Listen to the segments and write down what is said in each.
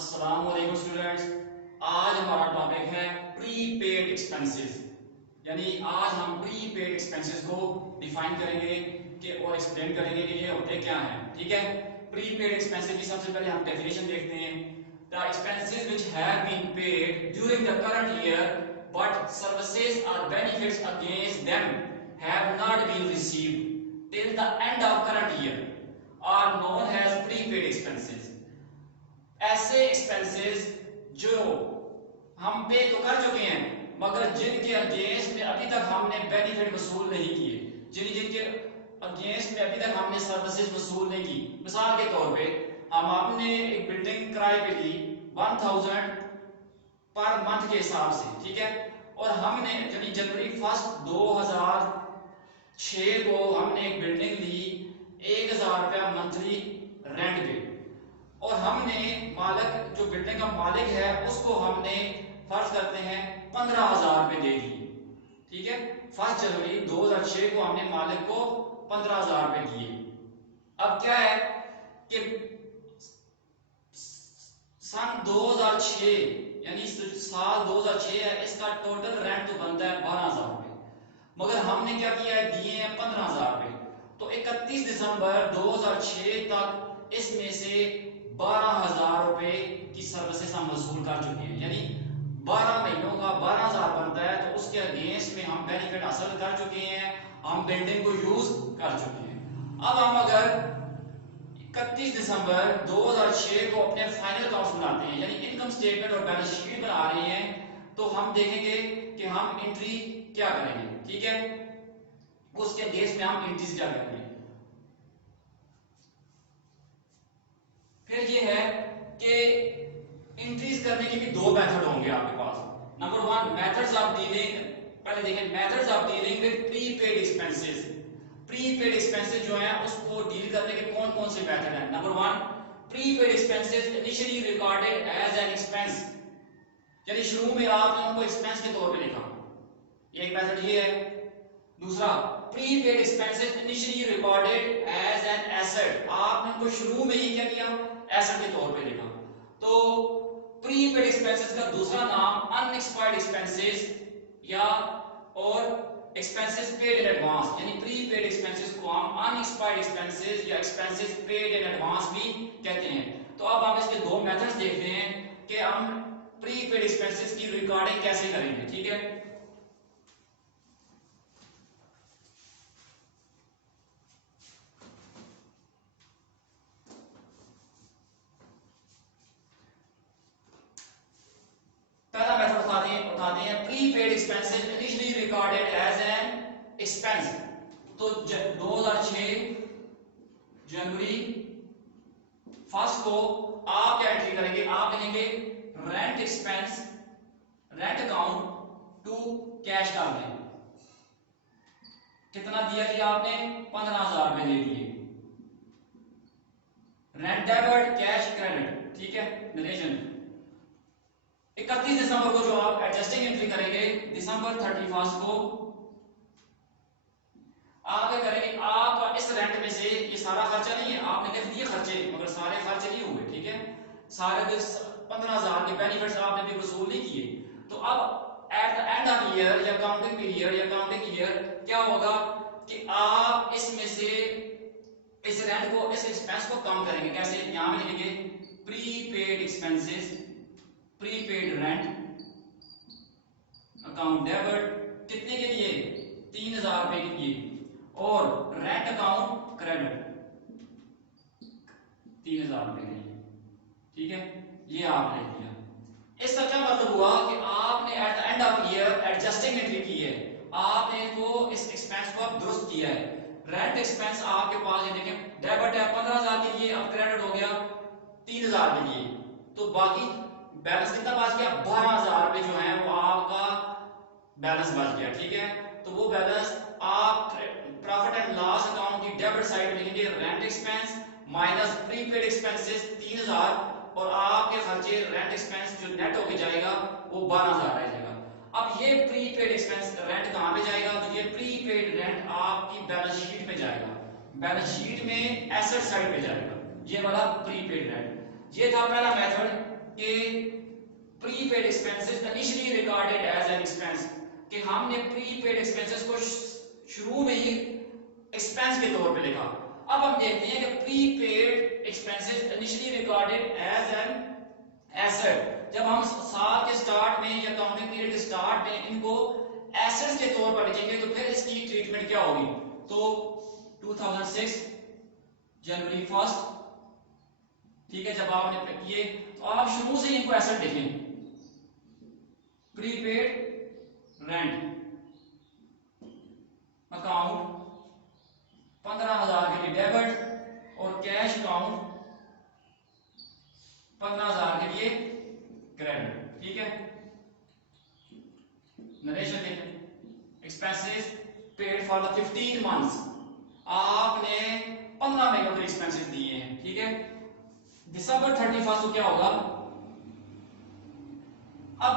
अस्सलाम वालेकुम स्टूडेंट्स। आज हमारा टॉपिक है प्रीपेड एक्सपेंसेस। यानी आज हम प्रीपेड एक्सपेंसेस को डिफाइन करेंगे कि और एक्सप्लेन करेंगे कि ये होते क्या हैं। ठीक है, प्रीपेड एक्सपेंसेस की सबसे पहले हम डेफिनेशन देखते हैं। The expenses which have been paid during the current year but services और benefits against them have not been received till the end of current year are known as prepaid expenses. ऐसे expenses जो हम पे तो कर चुके हैं मगर जिनके अगेंस्ट में अभी तक हमने बेनिफिट वसूल नहीं किए, जिनके अगेंस्ट में अभी तक हमने सर्विसेज वसूल नहीं की। मिसाल के तौर पे हम आपने एक बिल्डिंग किराए पे ली 1000 पर मंथ के हिसाब से, ठीक है, और हमने यानी जनवरी 1 2006 को हमने एक बिल्डिंग ली 1000 रुपया मंथली रेंट पे, और हमने मालिक जो बिल्डिंग का मालिक है उसको हमने फर्ज करते हैं 15,000 रुपए दे दिए। ठीक है, 1 जनवरी 2006 को हमने मालिक को 15,000 रुपए दिए। अब क्या है कि सन 2006 यानी साल 2006 है, इसका टोटल रेंट तो बनता है 12,000 रुपए, मगर हमने क्या किया है, दिए हैं 15,000 रुपए। तो 31 दिसंबर 2006 तक इसमें से 12,000 रुपए की सर्विसेज हम वसूल कर चुके हैं। यानी 12 महीनों का 12,000 बनता है, तो उसके अगेंस्ट में हम बेनिफिट हासिल कर चुके हैं, हम बिल्डिंग को यूज कर चुके हैं। अब हम अगर 31 दिसंबर 2006 को अपने फाइनल अकाउंट्स बनाते हैं, यानी इनकम स्टेटमेंट और बैलेंस शीट बना रहे हैं, तो हम देखेंगे कि हम एंट्री क्या करेंगे। ठीक है, उसके अगेंस्ट में हम एंट्रीज क्या करेंगे। फिर ये है कि इंक्रीज करने के भी दो मेथड होंगे आपके पास। नंबर 1 मेथड्स ऑफ डीलिंग, पहले देखें methods of dealing with prepaid expenses. Prepaid expenses जो है उसको डील करने के कौन कौन से मेथड हैं। Number 1 prepaid expenses initially recorded as an expense, यानी शुरू में आपने उनको एक्सपेंस के तौर पे लिखा, ये एक मेथड ये है। दूसरा prepaid expenses initially recorded as an asset, आपने उनको शुरू में ही क्या किया, एसेट के तौर पे लिखा। तो प्रीपेड एक्सपेंसेस का दूसरा नाम अनएक्सपायर्ड एक्सपेंसेस या और एक्सपेंसेस पेड इन एडवांस, यानी प्रीपेड एक्सपेंसेस को हम अनएक्सपायर्ड एक्सपेंसेस या एक्सपेंसेस पेड इन एडवांस भी कहते हैं। तो अब हम इसके दो मेथड्स देखते हैं कि हम प्रीपेड एक्सपेंसेस की रिकॉर्डिंग कैसे करेंगे। ठीक है, पहला मेथड उठाते हैं prepaid expenses initially recorded as an expense. तो 2006 जनवरी 1 को आप क्या एंट्री करेंगे, आप लिखेंगे rent expense, rent account to cash डाल दें। कितना दिया जी आपने, 15,000 रुपए दे दिए। रेंट डेबिट कैश क्रेडिट, ठीक है, नरेशन। 31 दिसंबर को जो आप एडजस्टिंग एंट्री करेंगे, दिसंबर 31 को आप क्या करेंगे, आप इस रेंट में से ये सारा खर्चा नहीं है, आपने लिख दिए खर्चे मगर सारे खर्चे नहीं हुए। ठीक है, सारे 15,000 के बेनिफिट्स आपने भी वसूल नहीं किए। तो अब at the end of year या काउंटिंग पीरियड या काउंटिंग ईयर क्या होगा कि आप इसमें से इस रेंट को, इस एक्सपेंस को कम करेंगे। कैसे, यहां पे लिखेंगे prepaid expenses, prepaid rent account debit कितने के लिए, 3,000 रुपए के लिए, और रेंट अकाउंट क्रेडिट 3,000 रुपए के लिए। ठीक है, ये आपने लिख दिया। इसका क्या मतलब हुआ कि आपने at the end of year adjusting entry की है, आपने इनको इस एक्सपेंस को आप दुरुस्त किया है। रेंट एक्सपेंस आपके पास ये देखें डेबिट है 15,000 के लिए, अब क्रेडिट हो गया 3,000 के लिए, तो बाकी बैलेंस कितना बच गया, 12,000 रुपए जो है वो आपका बैलेंस बच गया। ठीक है, तो वो बैलेंस आप प्रॉफिट एंड लॉस अकाउंट की डेबिट साइड में लिखेंगे rent expense minus prepaid expenses 3,000, और आपके खर्चे रेंट एक्सपेंस जो नेट होके जाएगा वो 12,000 रह जाएगा। अब ये प्रीपेड एक्सपेंस रेंट कहां पे जाएगा, तो ये प्रीपेड रेंट आपकी बैलेंस शीट पे जाएगा, बैलेंस शीट में एसेट साइड पे जाएगा, ये वाला प्रीपेड रेंट। ये था पहला मेथड कि prepaid expenses initially recorded as an expense, कि हमने प्रीपेड एक्सपेंसेस को शुरू में ही एक्सपेंस के तौर पे लिखा। अब हम देखते हैं कि prepaid expenses initially recorded as an asset, जब हम साल के स्टार्ट में या अकाउंटिंग पीरियड के स्टार्ट में इनको एसेट्स के तौर पर लिखेंगे तो फिर इसकी ट्रीटमेंट क्या होगी। तो 2006 जनवरी 1, ठीक है, जब आपने किए तो आप शुरू से इनको एसेट लिखें। प्रीपेड रेंट अकाउंट 15,000 के लिए डेबिट और कैश अकाउंट 15,000 के लिए क्रेडिट, ठीक है। नरेशन देखें, expenses paid for the 15 months, आपने 15 महीनों के एक्सपेंसेस दिए हैं, ठीक है। दिसंबर 31 को क्या होगा, अब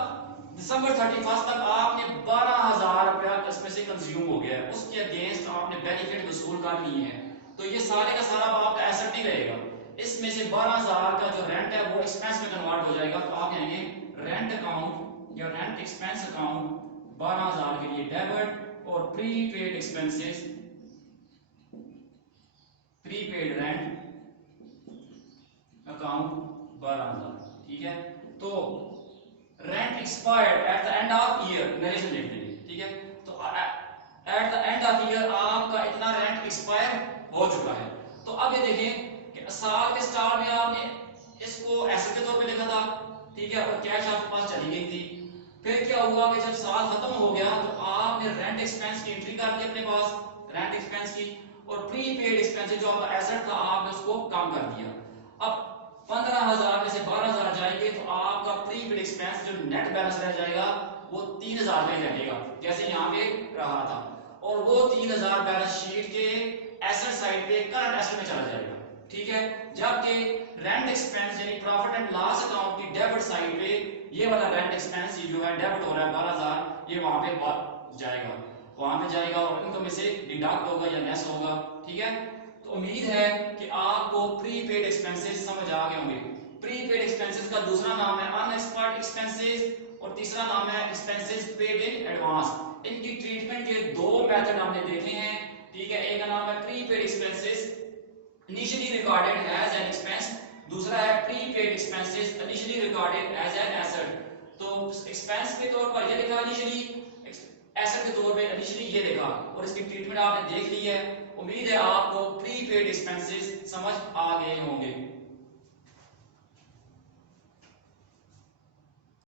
दिसंबर 31 तक आपने 12,000 रुपया इसमें से कंज्यूम हो गया है, उसके अगेंस्ट आपने बेनिफिट वसूल कर लिए हैं, तो ये सारे का सारा आपका एसेट नहीं रहेगा। इसमें से 12,000 का जो रेंट है वो एक्सपेंस में कन्वर्ट हो जाएगा, तो आप कहेंगे रेंट अकाउंट या रेंट एक्सपेंस अकाउंट 12,000 के लिए डेबिट और prepaid expenses prepaid rent account 12,000, ठीक है। तो rent expired at the end of year, narration लिख देंगे, ठीक है। तो at the end of year आपका इतना रेंट एक्सपायर हो चुका है। तो अब ये देखें कि साल के स्टार्ट में आपने इसको एसेट के तौर पे लिखा था, ठीक है, और कैश आपके पास चली गई थी। फिर क्या हुआ कि जब साल खत्म हो गया तो आपने रेंट एक्सपेंस की एंट्री कर दी अपने पास, रेंट एक्सपेंस की, और प्रीपेड एक्सपेंस जो आपका एसेट था आपने उसको कम कर दिया। अब 15,000 में से 12,000 जाएंगे तो आपका प्रीपेड एक्सपेंस जो नेट बैलेंस रह जाएगा वो 3,000 में लगेगा, जैसे यहाँ पे रहा था, और वो 3,000 बैलेंस शीट के एसेट साइड पे करंट एसेट में चला जाएगा, ठीक है। जबकि रेंट एक्सपेंस यानी प्रॉफिट एंड लॉस अकाउंट की डेबिट साइड पे ये वाला रेंट एक्सपेंस जो है डेबिट हो रहा है 12,000, ये वहां पे जाएगा, वहां पे जाएगा और इनकम में से डिडक्ट होगा या लेस होगा, ठीक है। तो उम्मीद है कि आपको प्रीपेड एक्सपेंसेस समझ आ गए होंगे। प्रीपेड एक्सपेंसेस का दूसरा नाम है अनएक्सपर्ट एक्सपेंसेस और तीसरा नाम है एक्सपेंसेस पेड इन एडवांस। इनकी ट्रीटमेंट के दो मेथड हमने देखे हैं, ठीक है। एक का नाम है prepaid expenses initially recorded as an expense, दूसरा है prepaid expenses initially recorded as an asset. तो एक्सपेंस के तौर पर ये लिखा इनिशियली, एसेट के तौर पे इनिशियली ये लिखा, और इसकी ट्रीटमेंट आपने देख ली है। उम्मीद है आपको प्रीपेड एक्सपेंसेस समझ आ गए होंगे।